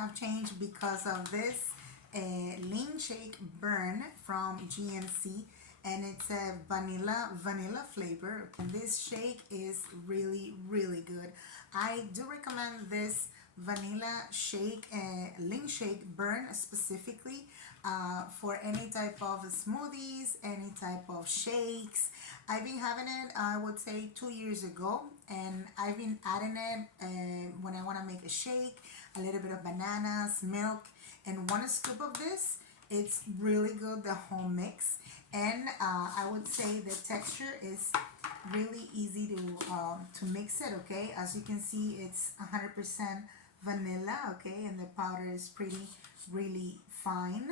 have changed because of this lean shake burn from GNC, and it's a vanilla flavor, and this shake is really good. I do recommend this vanilla shake lean shake burn specifically for any type of smoothies, any type of shakes. I've been having it, I would say 2 years ago, and I've been adding it when I want to make a shake, a little bit of bananas, milk, and 1 scoop of this. It's really good, the whole mix, and I would say the texture is really easy to mix it. Okay, as you can see, it's 100% vanilla. Okay, and the powder is really fine.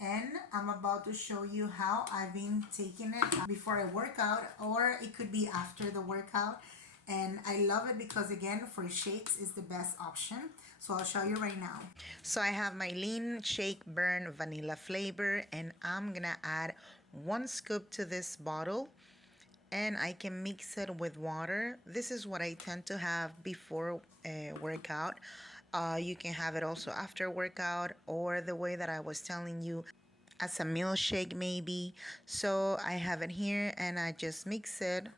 And I'm about to show you how I've been taking it before I work out, or it could be after the workout. And I love it because, again, for shakes is the best option. So I'll show you right now. So I have my lean shake burn vanilla flavor, and I'm gonna add 1 scoop to this bottle, and I can mix it with water. This is what I tend to have before a workout. You can have it also after workout, or the way that I was telling you, as a milkshake maybe. So I have it here, and I just mix it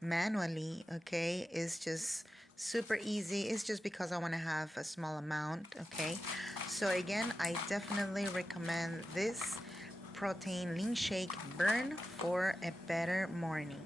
manually. Okay, it's just super easy. It's just because I want to have a small amount. Okay, so again, I definitely recommend this protein lean shake burn for a better morning.